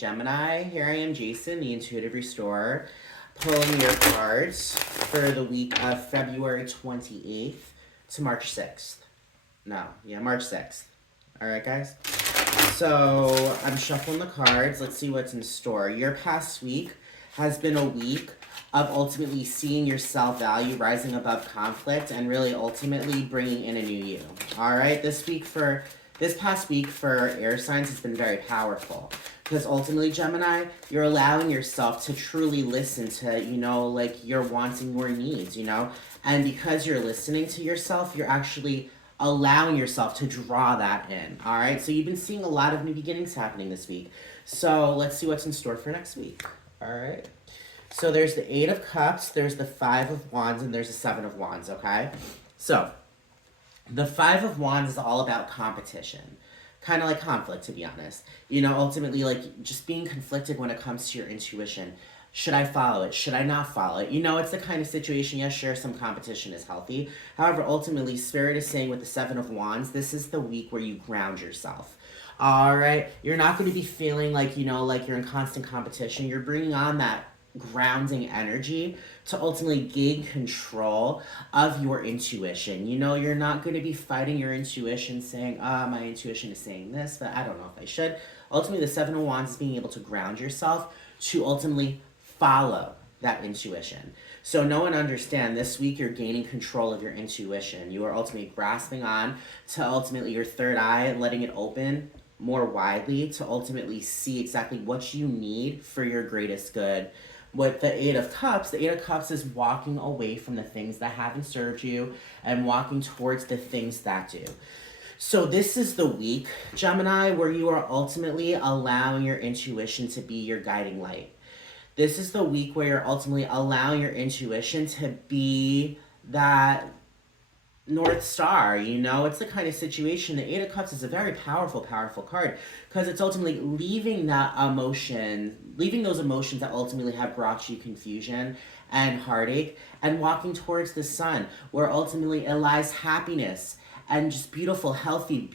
Gemini. Here I am, Jason, the Intuitive Restorer, pulling your cards for the week of February 28th to March 6th. March 6th. Alright, guys? So, I'm shuffling the cards. Let's see what's in store. Your past week has been a week of ultimately seeing your self-value, rising above conflict, and really ultimately bringing in a new you. Alright? This past week for air signs has been very powerful because ultimately, Gemini, you're allowing yourself to truly listen to, your wants and your needs, and because you're listening to yourself, you're actually allowing yourself to draw that in, all right? So you've been seeing a lot of new beginnings happening this week. So let's see what's in store for next week, all right? So there's the Eight of Cups, there's the Five of Wands, and there's the Seven of Wands, okay? So the Five of Wands is all about competition. Kind of like conflict, to be honest. Ultimately, like, just being conflicted when it comes to your intuition. Should I follow it? Should I not follow it? It's the kind of situation, yes, sure, some competition is healthy. However, ultimately, Spirit is saying with the Seven of Wands, this is the week where you ground yourself. All right? You're not going to be feeling like, like you're in constant competition. You're bringing on that grounding energy to ultimately gain control of your intuition. You're not going to be fighting your intuition saying, my intuition is saying this, but I don't know if I should. Ultimately, the Seven of Wands is being able to ground yourself to ultimately follow that intuition. So know and understand, this week you're gaining control of your intuition. You are ultimately grasping on to ultimately your third eye and letting it open more widely to ultimately see exactly what you need for your greatest good. With the Eight of Cups is walking away from the things that haven't served you and walking towards the things that do. So this is the week, Gemini, where you are ultimately allowing your intuition to be your guiding light. This is the week where you're ultimately allowing your intuition to be that North Star, it's the kind of situation. The Eight of Cups is a very powerful, powerful card because it's ultimately leaving those emotions that ultimately have brought you confusion and heartache and walking towards the sun where ultimately it lies happiness and just beautiful, healthy,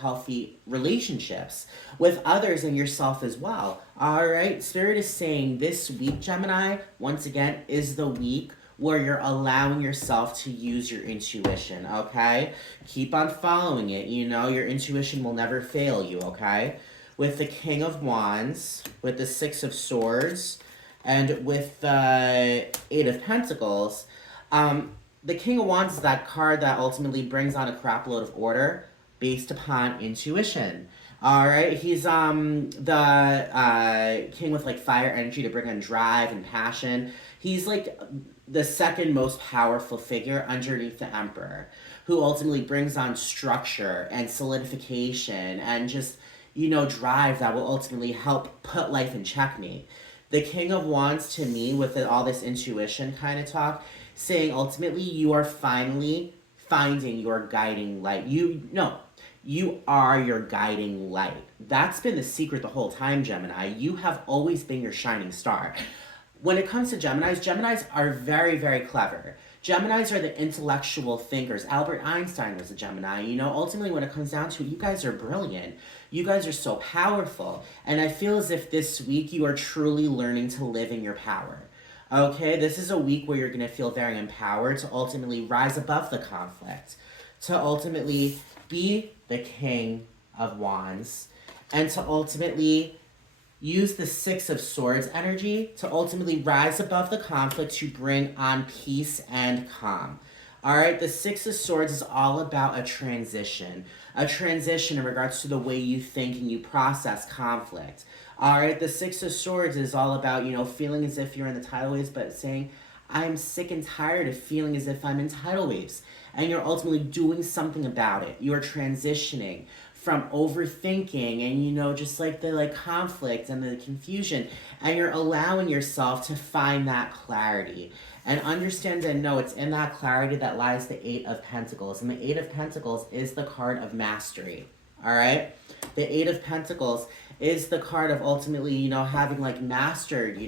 healthy relationships with others and yourself as well. All right, Spirit is saying this week, Gemini, once again, is the week where you're allowing yourself to use your intuition, okay? Keep on following it, your intuition will never fail you, okay? With the King of Wands, with the Six of Swords, and with the Eight of Pentacles, the King of Wands is that card that ultimately brings on a crap load of order based upon intuition. All right, he's the king with like fire energy to bring on drive and passion. He's like the second most powerful figure underneath the Emperor, who ultimately brings on structure and solidification and just, drive that will ultimately help put life in checkmate. The King of Wands, to me, with all this intuition kind of talk, saying ultimately you are finally finding your guiding light. You are your guiding light. That's been the secret the whole time, Gemini. You have always been your shining star. When it comes to Geminis are very, very clever. Geminis are the intellectual thinkers. Albert Einstein was a Gemini. Ultimately when it comes down to it, you guys are brilliant. You guys are so powerful. And I feel as if this week you are truly learning to live in your power. Okay, this is a week where you're going to feel very empowered to ultimately rise above the conflict, to ultimately be the King of Wands, and to ultimately use the Six of Swords energy to ultimately rise above the conflict to bring on peace and calm. All right, the Six of Swords is all about a transition in regards to the way you think and you process conflict. All right, the Six of Swords is all about, feeling as if you're in the tidal waves, but saying, I'm sick and tired of feeling as if I'm in tidal waves. And you're ultimately doing something about it. You're transitioning from overthinking and, just like the conflict and the confusion. And you're allowing yourself to find that clarity. And understand and know it's in that clarity that lies the Eight of Pentacles. And the Eight of Pentacles is the card of mastery. All right? The Eight of Pentacles is the card of ultimately, having mastered,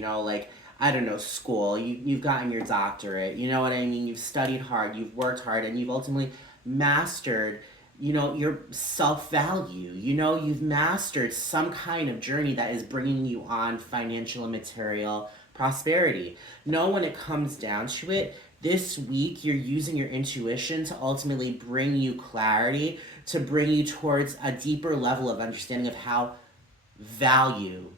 I don't know, school. You've gotten your doctorate. You know what I mean? You've studied hard. You've worked hard. And you've ultimately mastered your self-value. You've mastered some kind of journey that is bringing you on financial and material prosperity. When it comes down to it, this week you're using your intuition to ultimately bring you clarity, to bring you towards a deeper level of understanding of how value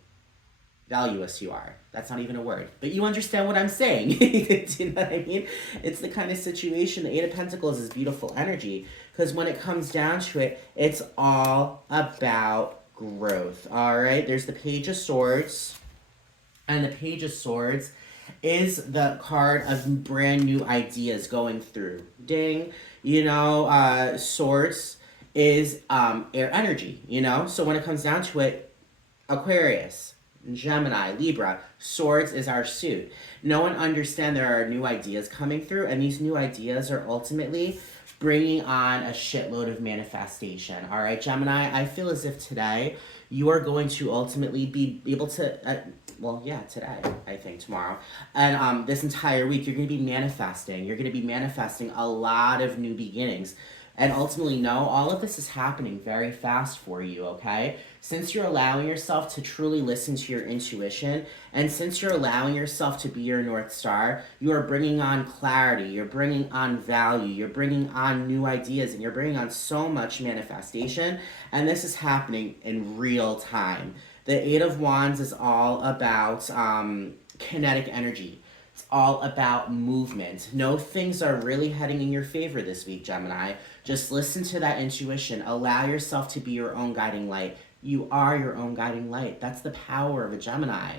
valueless you are. That's not even a word, but you understand what I'm saying. Do you know what I mean? It's the kind of situation. The Eight of Pentacles is beautiful energy, because when it comes down to it, it's all about growth. All right, there's the Page of Swords, and the Page of Swords is the card of brand new ideas going through. Ding. Swords is air energy. So when it comes down to it, Aquarius, Gemini, Libra, Swords is our suit. No one understand there are new ideas coming through, and these new ideas are ultimately bringing on a shitload of manifestation. All right, Gemini, I feel as if today you are going to ultimately be able to, today, I think, tomorrow, and this entire week, you're going to be manifesting. You're going to be manifesting a lot of new beginnings. And ultimately, all of this is happening very fast for you, okay? Since you're allowing yourself to truly listen to your intuition, and since you're allowing yourself to be your North Star, you are bringing on clarity, you're bringing on value, you're bringing on new ideas, and you're bringing on so much manifestation, and this is happening in real time. The Eight of Wands is all about kinetic energy. It's all about movement. Things are really heading in your favor this week, Gemini. Just listen to that intuition. Allow yourself to be your own guiding light. You are your own guiding light. That's the power of a Gemini.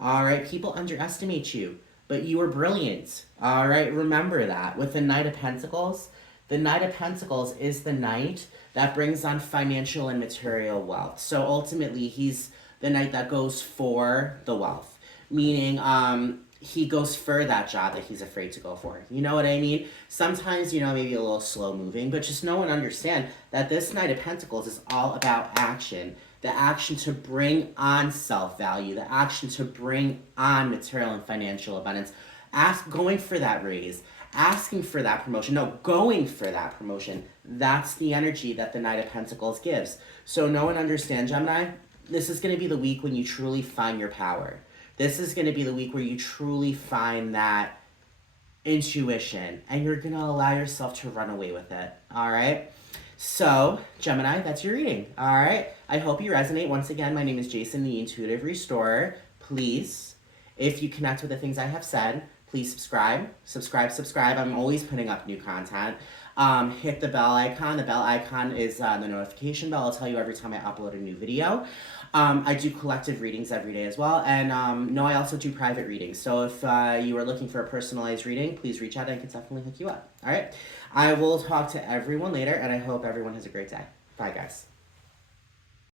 All right, people underestimate you, but you are brilliant. All right, remember that. With the Knight of Pentacles is the knight that brings on financial and material wealth. So ultimately, he's the knight that goes for the wealth, meaning he goes for that job that he's afraid to go for. You know what I mean? Sometimes, maybe a little slow moving, but just know and understand that this Knight of Pentacles is all about action. The action to bring on self-value, the action to bring on material and financial abundance. Going for that raise, asking for that promotion. No, going for that promotion. That's the energy that the Knight of Pentacles gives. So know and understand, Gemini, this is going to be the week when you truly find your power. This is going to be the week where you truly find that intuition, and you're going to allow yourself to run away with it. All right? So, Gemini, that's your reading. All right? I hope you resonate. Once again, my name is Jason, the Intuitive Restorer. Please, if you connect with the things I have said, please subscribe. I'm always putting up new content. Hit the bell icon. The bell icon is the notification bell. I'll tell you every time I upload a new video. I do collective readings every day as well. And I also do private readings. So if you are looking for a personalized reading, please reach out. I can definitely hook you up. All right. I will talk to everyone later, and I hope everyone has a great day. Bye, guys.